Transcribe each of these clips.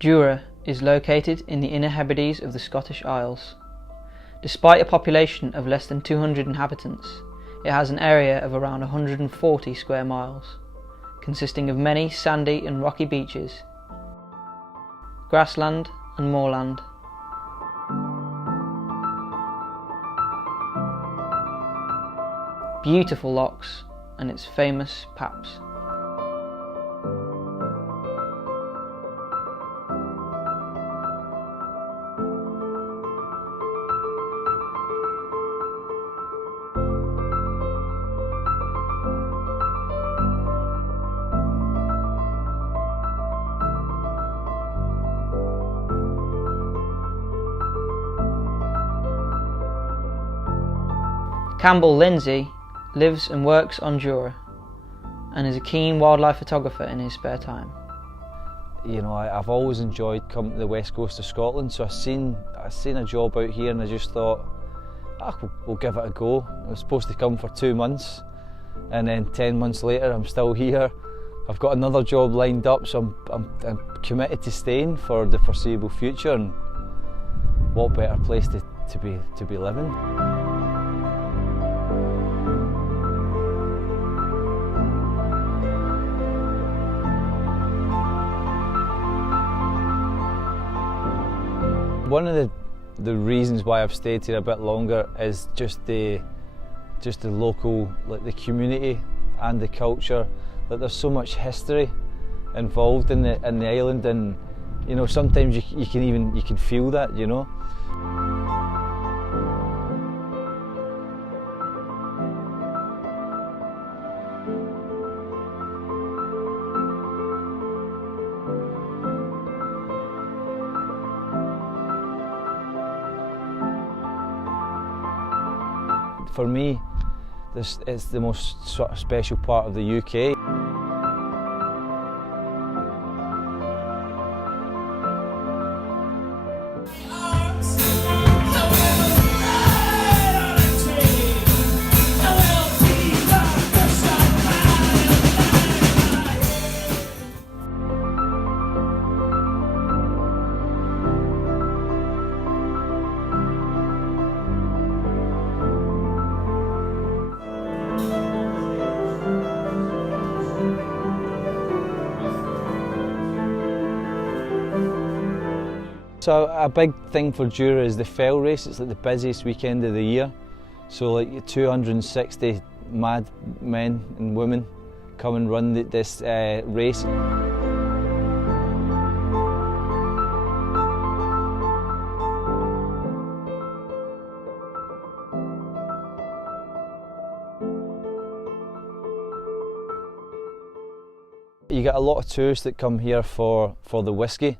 Jura is located in the Inner Hebrides of the Scottish Isles. Despite a population of less than 200 inhabitants, it has an area of around 140 square miles, consisting of many sandy and rocky beaches, grassland and moorland. Beautiful lochs and its famous paps. Campbell Lindsay lives and works on Jura and is a keen wildlife photographer in his spare time. You know, I've always enjoyed coming to the west coast of Scotland, so I seen a job out here and I just thought, we'll give it a go. I was supposed to come for 2 months and then 10 months later I'm still here. I've got another job lined up, so I'm committed to staying for the foreseeable future, and what better place to be living. One of the reasons why I've stayed here a bit longer is just the local, like the community and the culture. That there's so much history involved in the island, and you know, sometimes you can feel that, you know. For me, this is the most sort of special part of the UK. So a big thing for Jura is the fell race. It's like the busiest weekend of the year. So like 260 mad men and women come and run this race. You get a lot of tourists that come here for the whisky.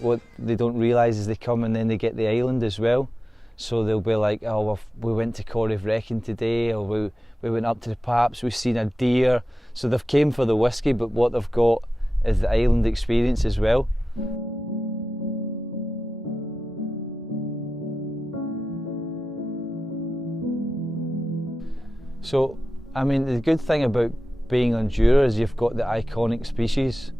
What they don't realise is they come and then they get the island as well. So they'll be like, oh, well, we went to Corryvreckan today, or we went up to the Paps, we've seen a deer. So they've came for the whisky, but what they've got is the island experience as well. So, I mean, the good thing about being on Jura is you've got the iconic species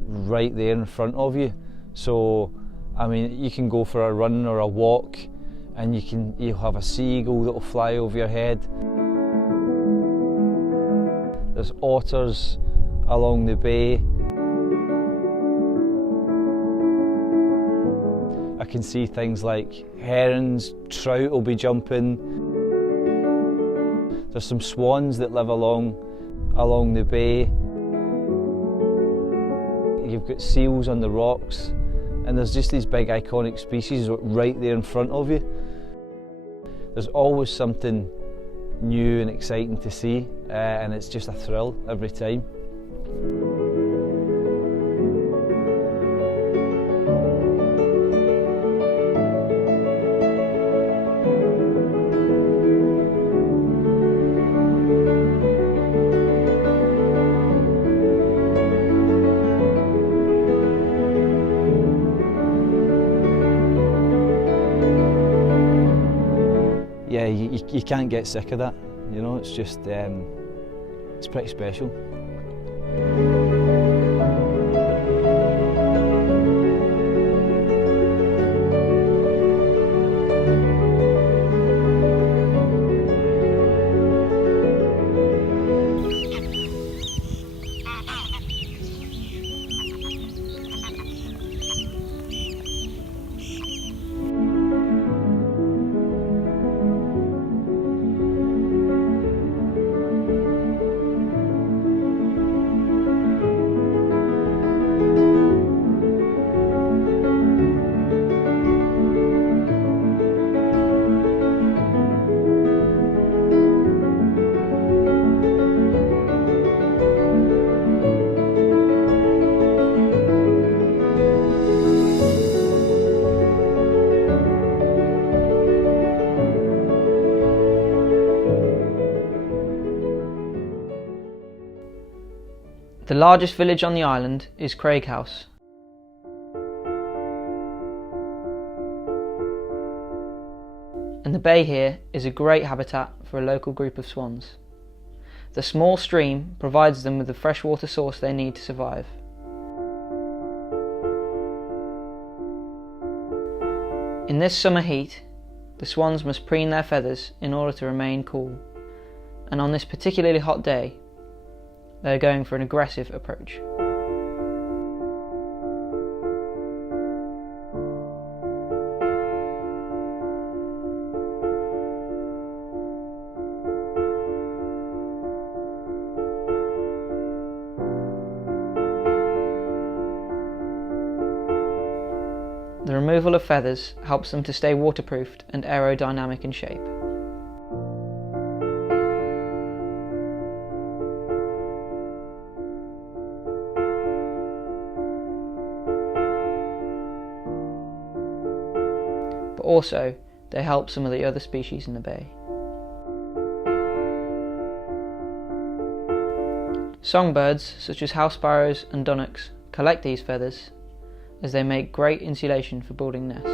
right there in front of you. So, I mean, you can go for a run or a walk and you'll have a seagull that will fly over your head. There's otters along the bay. I can see things like herons, trout will be jumping. There's some swans that live along the bay. You've got seals on the rocks, and there's just these big iconic species right there in front of you. There's always something new and exciting to see, and it's just a thrill every time. Yeah, you can't get sick of that, you know, it's just, it's pretty special. The largest village on the island is Craighouse. And the bay here is a great habitat for a local group of swans. The small stream provides them with the freshwater source they need to survive. In this summer heat, the swans must preen their feathers in order to remain cool, and on this particularly hot day, they're going for an aggressive approach. The removal of feathers helps them to stay waterproofed and aerodynamic in shape. But also, they help some of the other species in the bay. Songbirds, such as house sparrows and dunnocks, collect these feathers as they make great insulation for building nests.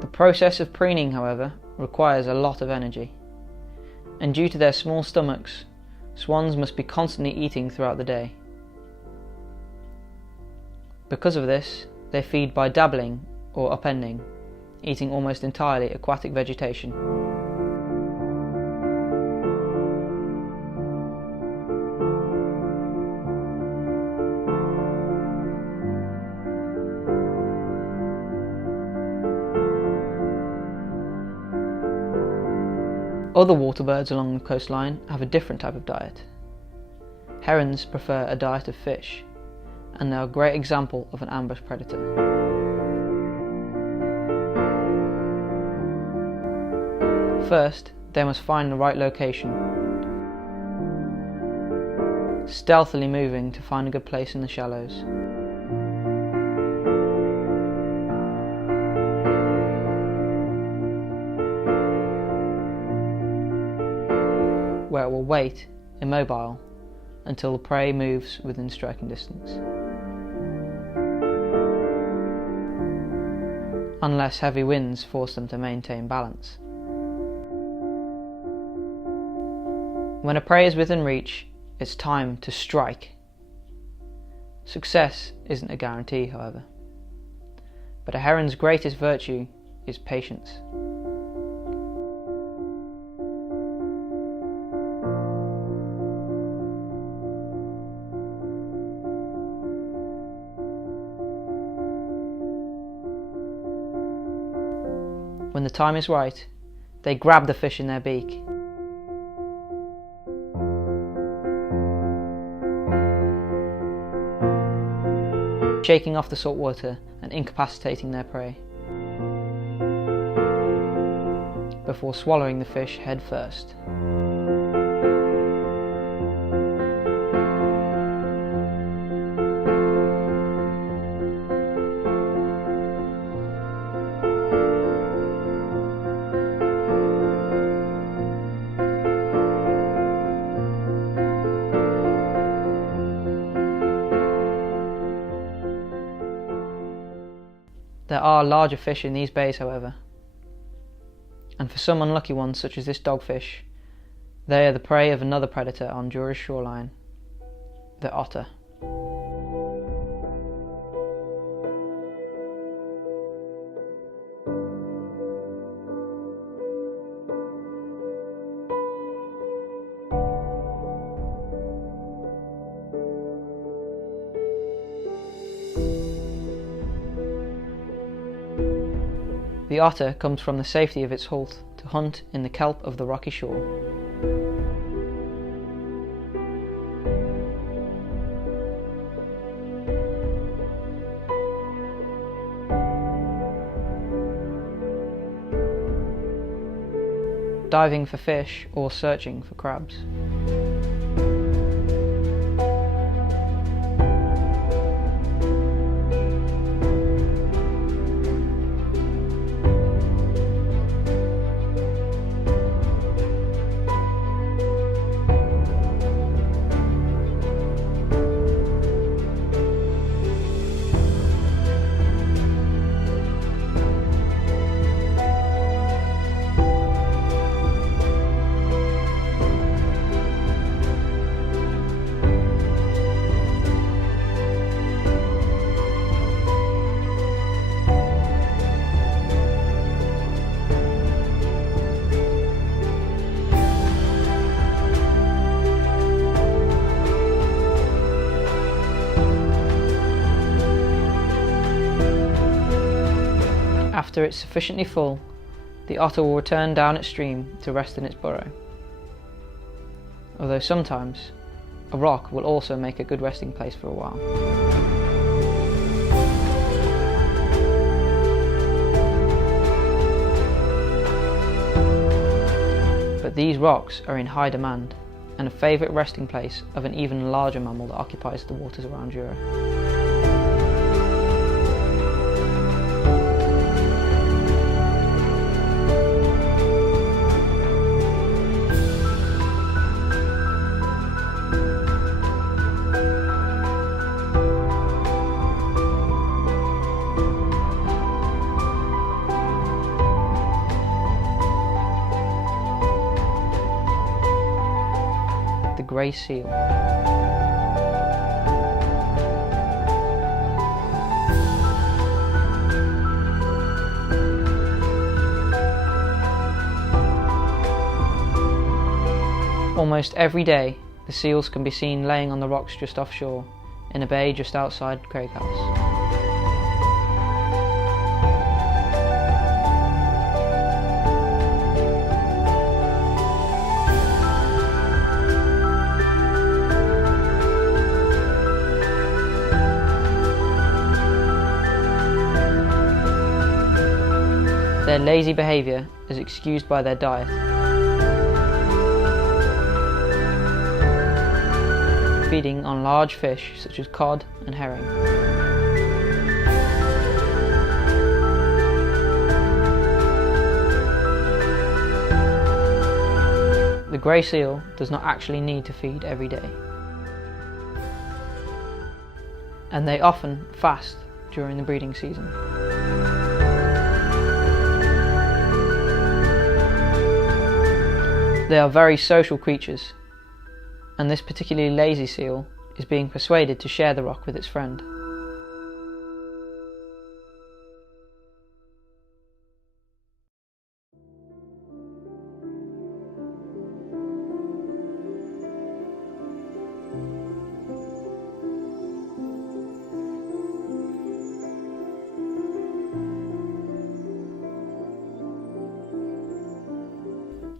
The process of preening, however, requires a lot of energy, and due to their small stomachs, swans must be constantly eating throughout the day. Because of this, they feed by dabbling or upending, eating almost entirely aquatic vegetation. Other water birds along the coastline have a different type of diet. Herons prefer a diet of fish, and they are a great example of an ambush predator. First, they must find the right location, stealthily moving to find a good place in the shallows. Where it will wait, immobile, until the prey moves within striking distance. Unless heavy winds force them to maintain balance. When a prey is within reach, it's time to strike. Success isn't a guarantee, however, but a heron's greatest virtue is patience. When the the time is right, they grab the fish in their beak. Shaking off the salt water and incapacitating their prey, before swallowing the fish head first. There are larger fish in these bays, however, and for some unlucky ones, such as this dogfish, they are the prey of another predator on Jura's shoreline, the otter. The otter comes from the safety of its holt to hunt in the kelp of the rocky shore. Diving for fish or searching for crabs. After it's sufficiently full, the otter will return down its stream to rest in its burrow. Although sometimes, a rock will also make a good resting place for a while. But these rocks are in high demand, and a favourite resting place of an even larger mammal that occupies the waters around Jura. The grey seal. Almost every day, the seals can be seen laying on the rocks just offshore, in a bay just outside Craighouse. Their lazy behaviour is excused by their diet. Feeding on large fish such as cod and herring. The grey seal does not actually need to feed every day, and they often fast during the breeding season. They are very social creatures, and this particularly lazy seal is being persuaded to share the rock with its friend.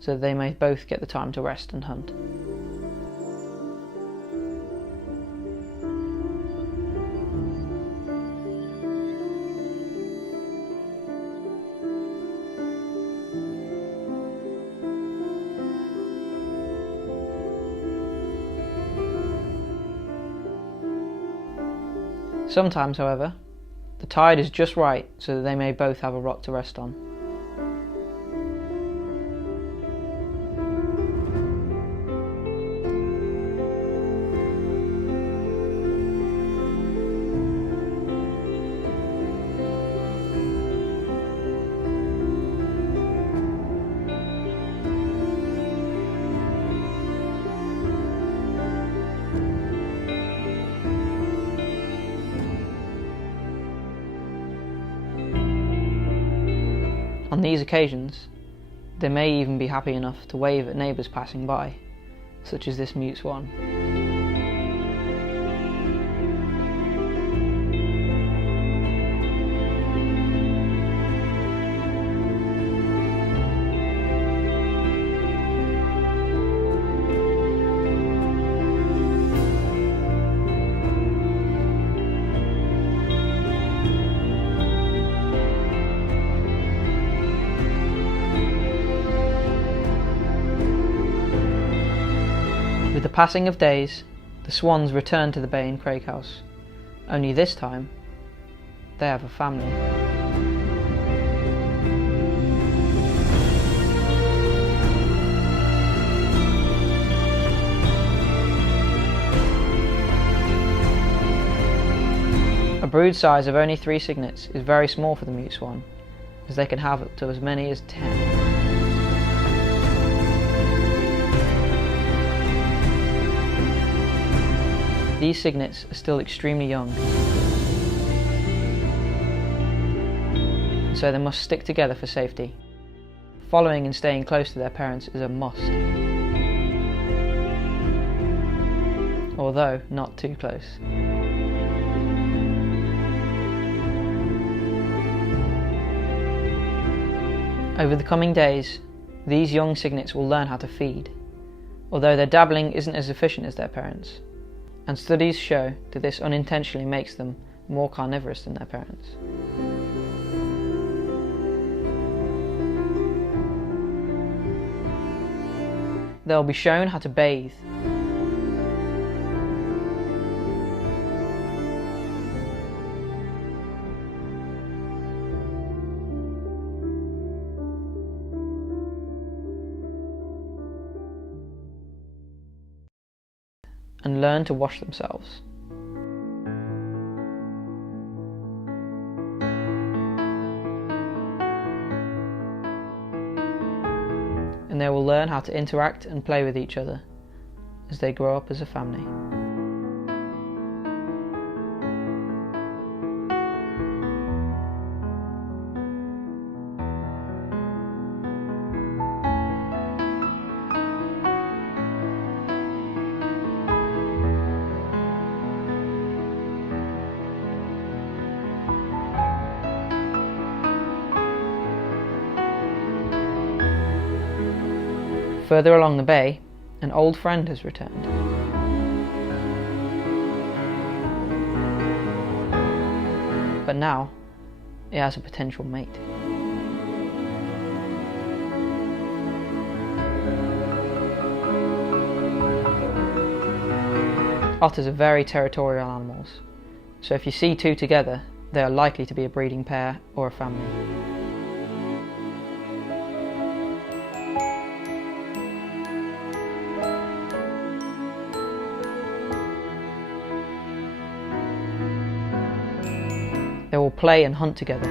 so that they may both get the time to rest and hunt. Sometimes, however, the tide is just right so that they may both have a rock to rest on. On these occasions, they may even be happy enough to wave at neighbours passing by, such as this mute swan. With the passing of days, the swans return to the bay and Craig House, only this time they have a family. A brood size of only 3 cygnets is very small for the mute swan, as they can have up to as many as 10. These cygnets are still extremely young, and so they must stick together for safety. Following and staying close to their parents is a must, although not too close. Over the coming days, these young cygnets will learn how to feed, although their dabbling isn't as efficient as their parents, and studies show that this unintentionally makes them more carnivorous than their parents. They'll be shown how to bathe, and learn to wash themselves. And they will learn how to interact and play with each other as they grow up as a family. Further along the bay, an old friend has returned. But now, it has a potential mate. Otters are very territorial animals, so if you see 2 together, they are likely to be a breeding pair or a family. They will play and hunt together.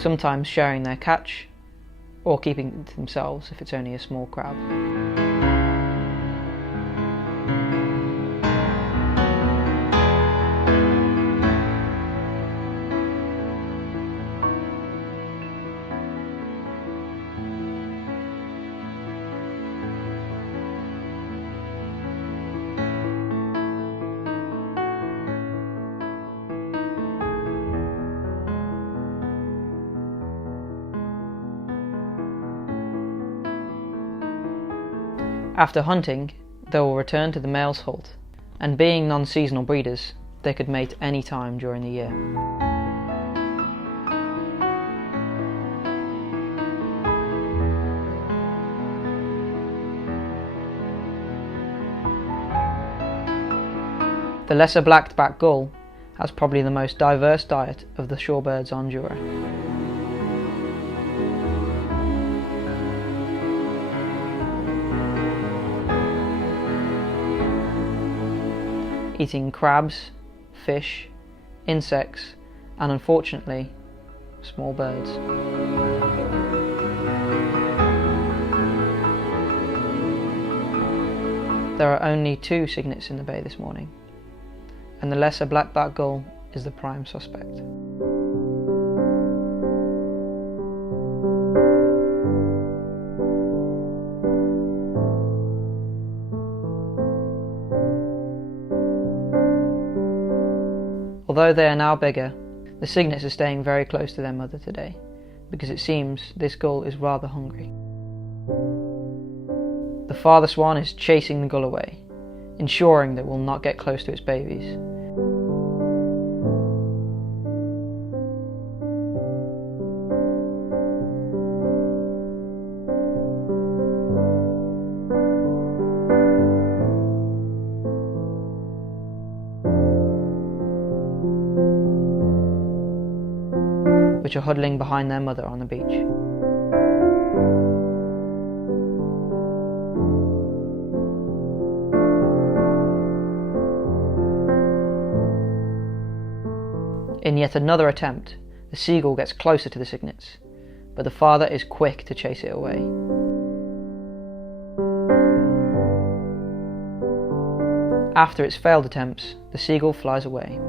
sometimes sharing their catch or keeping it to themselves if it's only a small crab. After hunting, they will return to the male's hult, and being non-seasonal breeders, they could mate any time during the year. The lesser black-backed gull has probably the most diverse diet of the shorebirds on Jura. Eating crabs, fish, insects, and unfortunately, small birds. There are only 2 cygnets in the bay this morning, and the lesser black-backed gull is the prime suspect. Although they are now bigger, the cygnets are staying very close to their mother today, because it seems this gull is rather hungry. The father swan is chasing the gull away, ensuring that it will not get close to its babies. Which are huddling behind their mother on the beach. In yet another attempt, the seagull gets closer to the cygnets, but the father is quick to chase it away. After its failed attempts, the seagull flies away.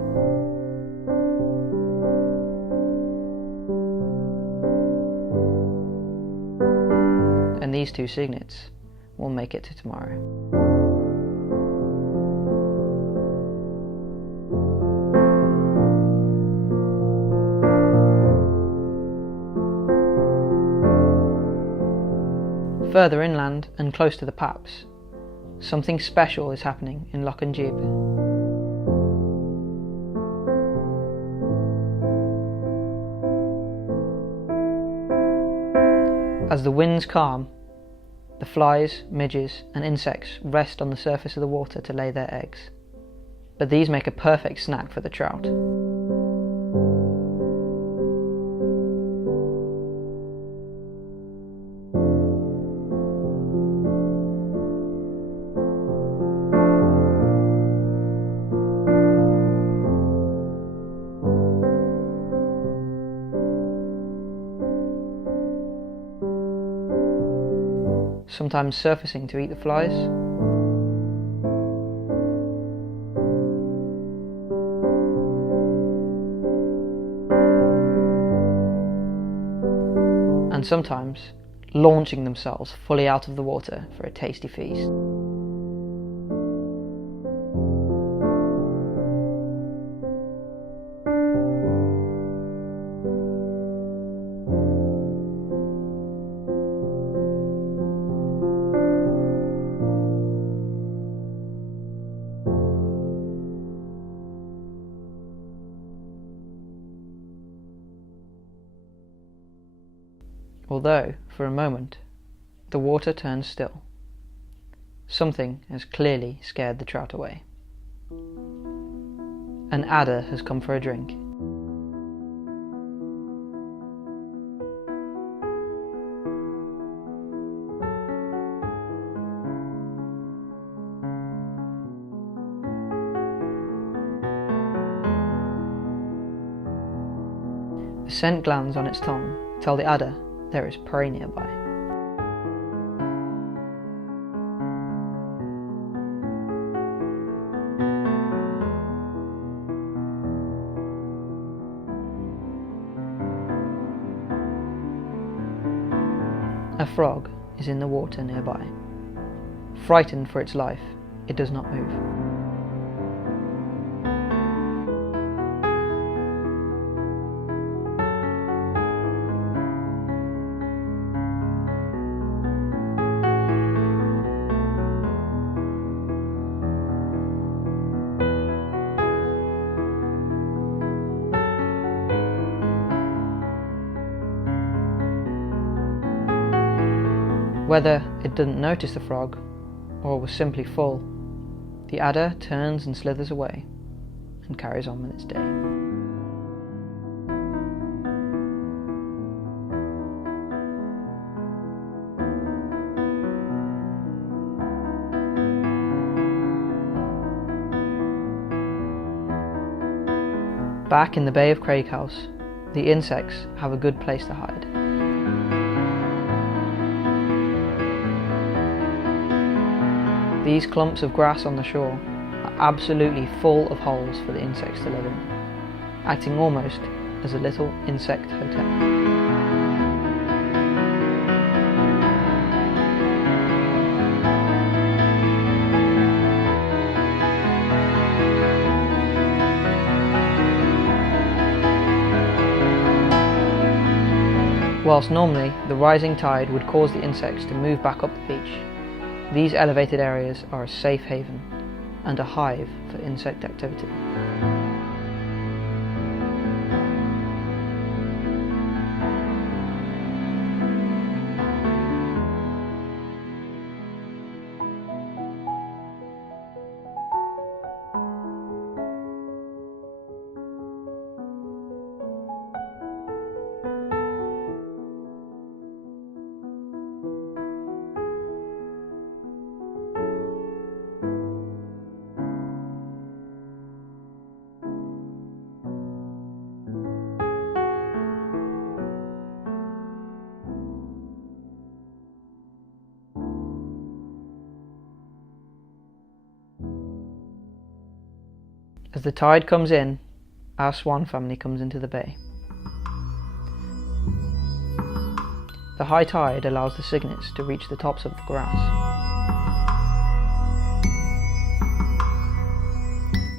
And these 2 cygnets will make it to tomorrow. Further inland and close to the Paps, something special is happening in Loch and Jib. As the winds calm, the flies, midges and insects rest on the surface of the water to lay their eggs. But these make a perfect snack for the trout. Sometimes surfacing to eat the flies. And sometimes launching themselves fully out of the water for a tasty feast. Although, for a moment, the water turns still. Something has clearly scared the trout away. An adder has come for a drink. The The scent glands on its tongue tell the adder there is prey nearby. A frog is in the water nearby. Frightened for its life, it does not move. Whether it didn't notice the frog, or was simply full, the adder turns and slithers away, and carries on with its day. Back in the Bay of Craighouse, the insects have a good place to hide. These clumps of grass on the shore are absolutely full of holes for the insects to live in, acting almost as a little insect hotel. Whilst normally the rising tide would cause the insects to move back up the beach, these elevated areas are a safe haven and a hive for insect activity. As the tide comes in, our swan family comes into the bay. The high tide allows the cygnets to reach the tops of the grass.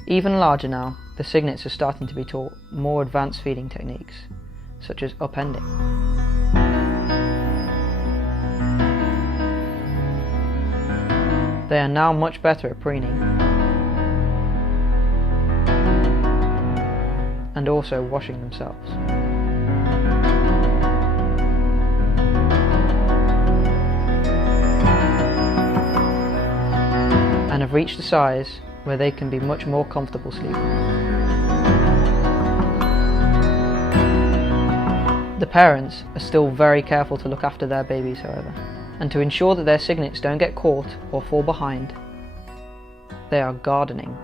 Even larger now, the cygnets are starting to be taught more advanced feeding techniques, such as upending. They are now much better at preening, and also washing themselves. And have reached a size where they can be much more comfortable sleeping. The parents are still very careful to look after their babies, however, and to ensure that their cygnets don't get caught or fall behind, they are gardening.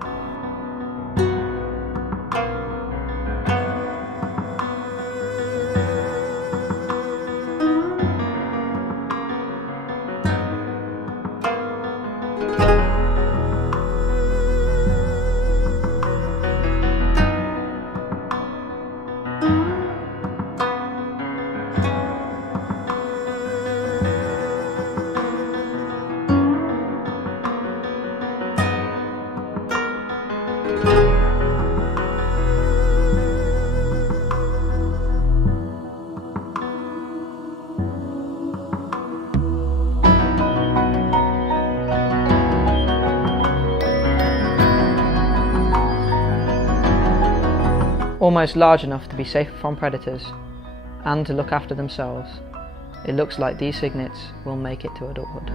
Almost large enough to be safe from predators and to look after themselves, it looks like these cygnets will make it to adulthood.